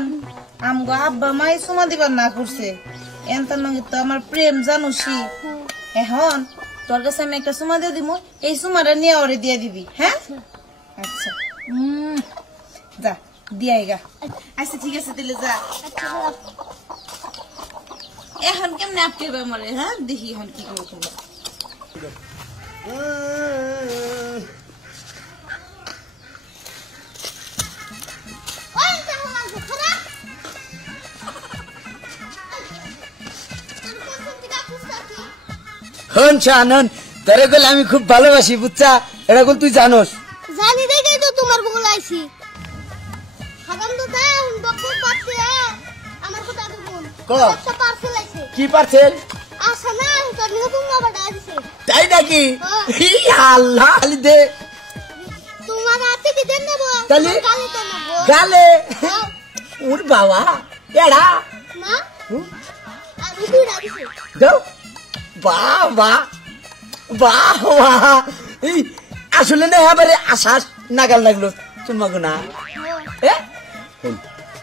জান আমগো আব্বা মাই সুমা দিবার না করছে এনতার নগে তো আমার প্রেম জানুসি এখন তোর কাছে আমি একটা সুমা দিয়ে দিব এই সুমাটা নিয়ে ওরে দিয়ে দিবি হ্যাঁ আচ্ছা যা দিয়াই গা আচ্ছা ঠিক আছে দিলে যা এখন কেমনে আটকেবে মরে হ্যাঁ দেখি এখন কি করবো তুমি হন শানন তোরে গেলে আমি খুব ভালোবাসি বুঝছা এটা কোন তুই জানোস জানি দেখেই তো তোমার বগল আইছি হারাম তো দাও বকবক পাচ্ছে আমার কথা তো বল একটা পার্সেল আইছে কি পার্সেল আসা না তোর নিয়ে তুমি বাবা দিছে তাই নাকি ই আল্লাহ আলি দে তোমার হাতে কি দেন নেব তাহলে গালে তো নেব গালে ওর বাবা এড়া মা আমি তুই রাখছি দাও বাবা বাবা এই আসলে না এবারে আশাস নাগাল লাগলো চুম্মা না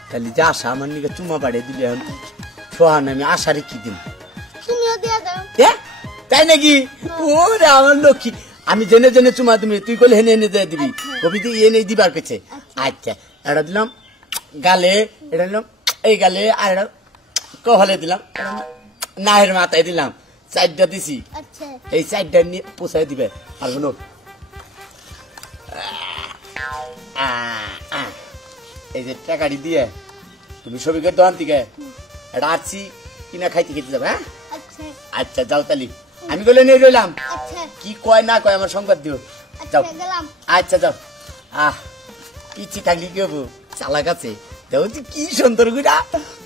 তাহলে যা আশা আমার নিকে চুম্মা বাড়িয়ে দিলে এখন সোহান আমি আশারে কি দিন তুমিও দিয়ে দাও তাই নাকি ওরে আমার লক্ষ্মী আমি জেনে জেনে চুমা তুমি তুই কলে হেনে এনে দিয়ে দিবি কবি তুই এনে দিবার পেছে আচ্ছা এটা দিলাম গালে এটা দিলাম এই গালে আর এটা কহলে দিলাম নাহের মাথায় দিলাম চারটা দিছি এই চারটা নিয়ে পোষাই দিবে আর শোনো এই যে টাকাটি দিয়ে তুমি সবিকের দোকান থেকে এটা আসছি কিনা খাইতে খেতে যাবে হ্যাঁ আচ্ছা যাও তালি আমি বলে নিয়ে রইলাম কি কয় না কয় আমার সংবাদ দিও যাও আচ্ছা যাও ইচ্ছি থাকলি কি হবো চালাক আছে দেখো কি সুন্দর গুড়া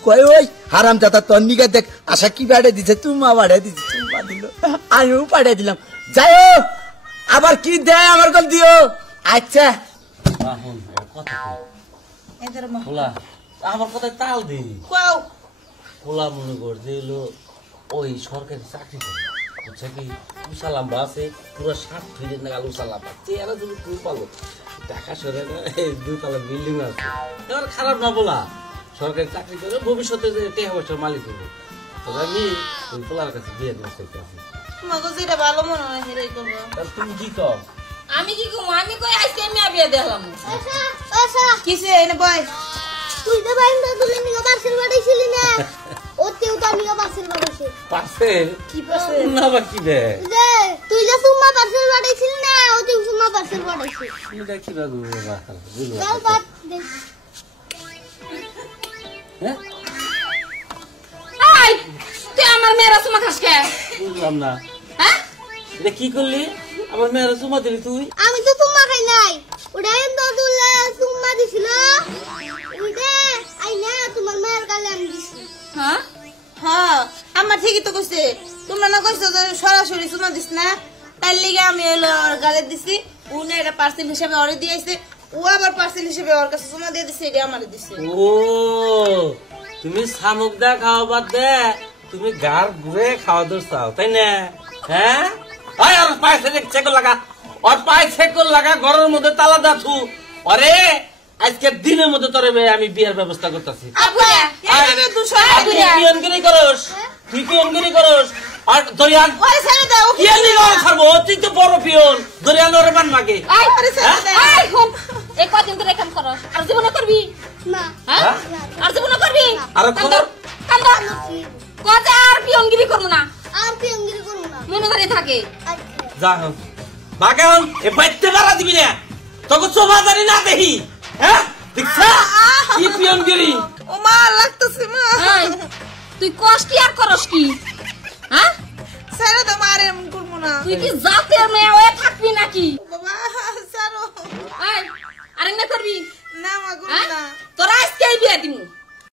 কয় ওই হারাম দাদা তোর নিগা দেখ আশা কি বাড়ে দিছে তুমা বাড়ে দিছে তুমা দিল আমিও পাঠিয়ে দিলাম যাই আবার কি দেয় আমার কল দিও আচ্ছা আমার কথায় তাল দি খোলা মনে কর যে ওই সরকারি চাকরি করে বুঝছে কি উসালাম্বা আছে পুরো 60 টাকা উসালাম্বা চেয়ারা যদি তুই পালো ঢাকা শহরে দুতলা বিল্ডিং আছে এবার খারাপ না বলা সরকারি চাকরি করে ভবিষ্যতে যে টাকা পয়সার মালিক হবো তবে আমি ওই পোলার কাছে বিয়ে দিতে চাইছি তোমাকে যেটা ভালো মনে হয় সেটাই করবো তুমি কি কও আমি কি কম আমি কই আজকে আমি বিয়ে দিলাম কিসে এনে বয় তুই তো বাইন্দা তুলে নিয়ে পার্সেল পাঠাইছিলি না ওতেও তো নিয়ে পার্সেল পাঠাইছি পার্সেল কি পার্সেল না বা কি রে যে তুই যে সুম্মা পার্সেল পাঠাইছিলি না ওতেও সুম্মা পার্সেল পাঠাইছি এটা কি বাগু বাবা চল বাদ দে হ্যাঁ আই তুই আমার মেয়ের সুমা খাস কে বুঝলাম না হ্যাঁ এটা কি করলি আমার মেয়ের সুমা দিলি তুই আমি তো সুম্মা খাই নাই ওটা এন্দ দুলে সুম্মা দিছিল ওইটা আই না তোমার মেয়ের গালে আমি দিছি হ্যাঁ হ্যাঁ আমার ঠিকই তো কইছে তোমরা না কইছো যে সরাসরি সুমা দিস না তাই লিগে আমি হলো গালে দিছি উনি এটা পার্সেল হিসেবে অর্ডার দিয়েছে ও আবার পার্সেল হিসেবে ওর কাছে সুমা দিয়ে দিছে এটা আমারে দিছে ও তুমি শামুক দা খাওয়া বাদ দে তুমি গার ঘুরে খাওয়া দরছাও তাই না হ্যাঁ ওই আর পায়ে চেক লাগা আর পায়ে চেক লাগা ঘরের মধ্যে তালা দা থু আরে আজকে দিনের মধ্যে তোরে আমি বিয়ের ব্যবস্থা করতেছি আবুরা এইভাবে দুশো আবুরা তুই অনগিরি করস তুই কি অনগিরি করস আর দরিয়ান ওরে ছেড়ে দাও কি নিগা ছাড়বো তুই তো বড় পিয়ন দরিয়ান ওরে মান মাগে আই ওরে ছেড়ে দাও আই হুন এই কদিন ধরে কাম করস আর জীবন করবি না হ্যাঁ আর জীবন করবি আর কান্দর কথা আর পিয়নগিরি করব না আর পিয়ঙ্গিরি করব না মনে করে থাকে যা বাগান এ বাইতে বাড়া দিবি না তোকে চোবাদারি না দেখি হ্যাঁ দেখছা কি পিয়নগিরি ও মা লাগতেছে মা এই তুই কষ্ট কি আর করস কি হ্যাঁ ছেড়ে দাও মারে এমন করবো না তুই কি জাতের মেয়ে হয়ে থাকবি নাকি বাবা ছাড়ো এই আরেক না করবি না মা করবো হ্যাঁ না তোরা আজকেই বিয়ে দিমু